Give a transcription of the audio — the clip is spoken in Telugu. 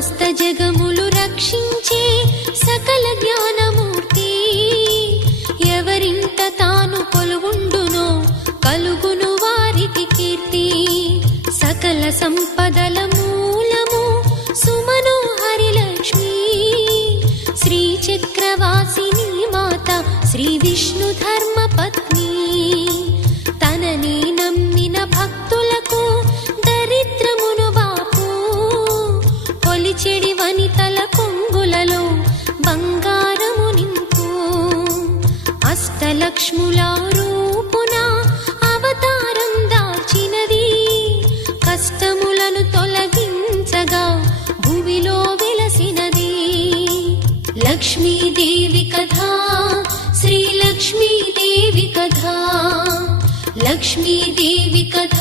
సమస్త జగములు రక్షించే సకల జ్ఞానమూర్తి, ఎవరింట తాను కొలువుండునో కలుగును వారికి కీర్తి. సకల సంపదల మూలము సుమనోహరి లక్ష్మి, శ్రీ చక్రవాసిని మాత శ్రీ విష్ణు ధర్మ పత్ని. తనని నమ్మిన భక్తులకు దరిద్రమును బాపు, కొలిచెడి వనితల కొంగులలో బంగారము నింపు. అష్టలక్ష్ముల రూపున అవతారం దాల్చినది, కష్టములను తొలగించగా భూమిలో వెలసినది. లక్ష్మీదేవి కథ, శ్రీ లక్ష్మీదేవి కథ, లక్ష్మీదేవి కథ,